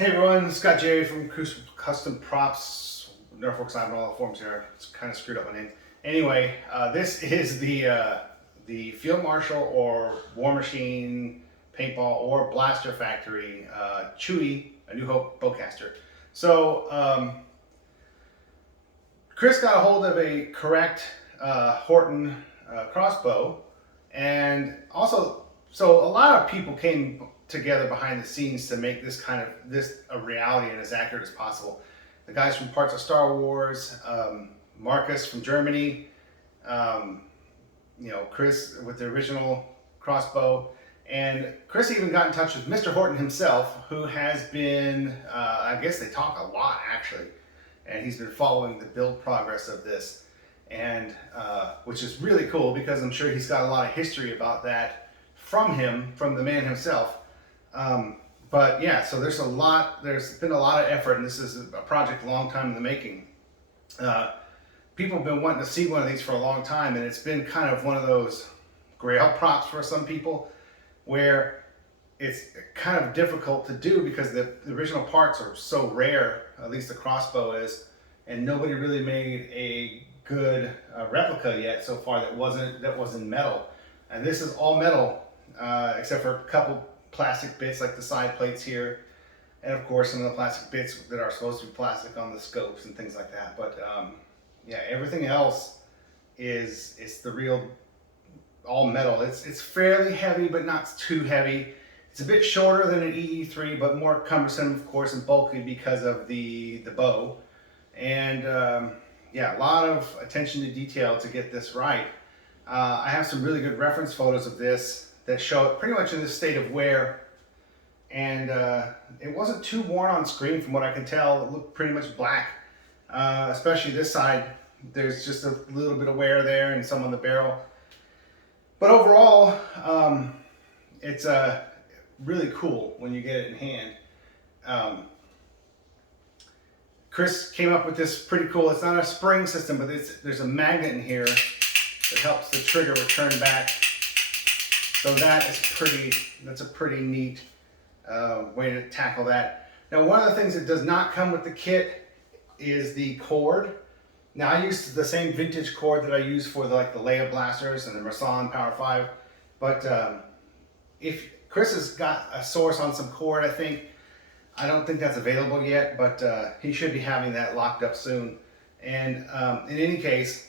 Hey everyone, it's Scott Jerry from Custom Props, Norfolk Side, all the forms here. It's kind of screwed up my name. Anyway, this is the Field Marshal or War Machine, Paintball, or Blaster Factory Chewie, A New Hope Bowcaster. So Chris got a hold of a correct Horton crossbow, and also, so a lot of people came together behind the scenes to make this a reality and as accurate as possible. The guys from parts of Star Wars, Marcus from Germany, Chris with the original crossbow, and Chris even got in touch with Mr. Horton himself, who has been, I guess they talk a lot actually, and he's been following the build progress of this, and which is really cool because I'm sure he's got a lot of history about that from the man himself. But yeah, so there's been a lot of effort, and this is a project a long time in the making. People have been wanting to see one of these for a long time, and it's been kind of one of those grail props for some people where it's kind of difficult to do because the original parts are so rare, at least the crossbow is, and nobody really made a good replica yet so far that wasn't metal. And this is all metal, except for a couple plastic bits like the side plates here, and of course some of the plastic bits that are supposed to be plastic on the scopes and things like that. But yeah, everything else is the real all metal. It's fairly heavy, but not too heavy. It's a bit shorter than an EE3, but more cumbersome, of course, and bulky because of the bow. And yeah, a lot of attention to detail to get this right. I have some really good reference photos of this that show it pretty much in this state of wear, and it wasn't too worn on screen from what I can tell. It looked pretty much black, especially this side. There's just a little bit of wear there and some on the barrel, but overall it's really cool when you get it in hand. Chris came up with this pretty cool, it's not a spring system, but there's a magnet in here that helps the trigger return back. So that's a pretty neat way to tackle that. Now, one of the things that does not come with the kit is the cord. Now, I used the same vintage cord that I use for the Leia blasters and the Rasan Power 5, but if Chris has got a source on some cord, I don't think that's available yet, but he should be having that locked up soon. And in any case,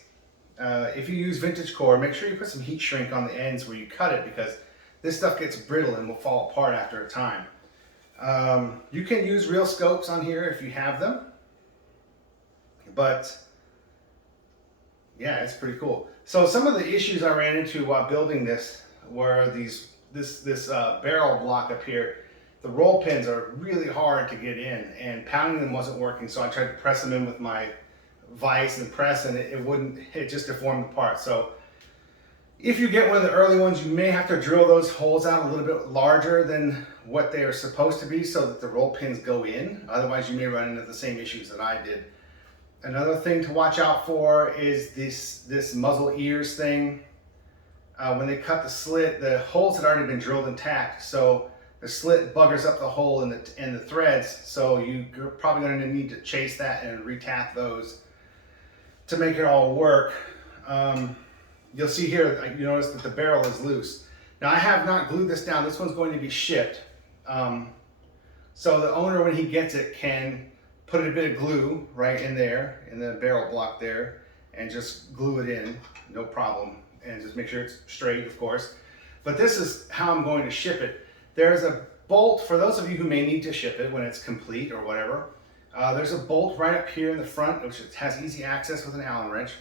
if you use vintage cord, make sure you put some heat shrink on the ends where you cut it, because this stuff gets brittle and will fall apart after a time. You can use real scopes on here if you have them, but yeah, it's pretty cool. So some of the issues I ran into while building this were this barrel block up here. The roll pins are really hard to get in, and pounding them wasn't working, so I tried to press them in with my vise and press, and it just deformed the part. So if you get one of the early ones, you may have to drill those holes out a little bit larger than what they are supposed to be so that the roll pins go in. Otherwise, you may run into the same issues that I did. Another thing to watch out for is this muzzle ears thing. When they cut the slit, the holes had already been drilled intact, so the slit buggers up the hole in the threads. So you're probably going to need to chase that and retap those to make it all work. You'll see here, you notice that the barrel is loose. Now, I have not glued this down. This one's going to be shipped. So the owner, when he gets it, can put a bit of glue right in there, in the barrel block there, and just glue it in, no problem. And just make sure it's straight, of course. But this is how I'm going to ship it. There's a bolt, for those of you who may need to ship it when it's complete or whatever. There's a bolt right up here in the front, which has easy access with an Allen wrench.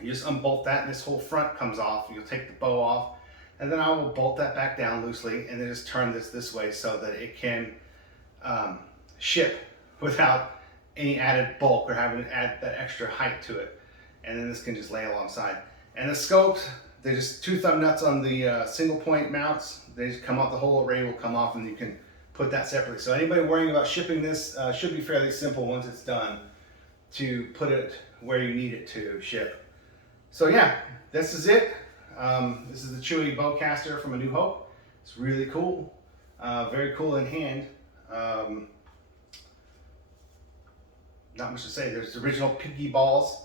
You just unbolt that and this whole front comes off. You'll take the bow off, and then I will bolt that back down loosely and then just turn this way so that it can ship without any added bulk or having to add that extra height to it. And then this can just lay alongside. And the scopes, they're just two thumb nuts on the single point mounts. They just come off, the whole array will come off, and you can put that separately. So anybody worrying about shipping this, should be fairly simple once it's done to put it where you need it to ship. So yeah, this is it. This is the Chewie Bowcaster from A New Hope. It's really cool, very cool in hand. not much to say. There's the original pinky balls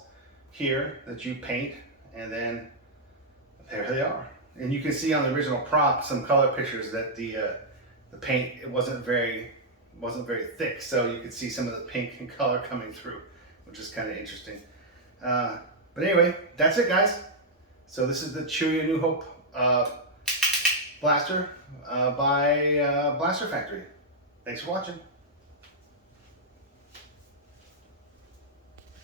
here that you paint, and then there they are. And you can see on the original prop some color pictures that the paint, it wasn't very thick, so you could see some of the pink and color coming through, which is kind of interesting. But anyway, that's it, guys. So this is the Chewie A New Hope blaster by Blaster Factory. Thanks for watching.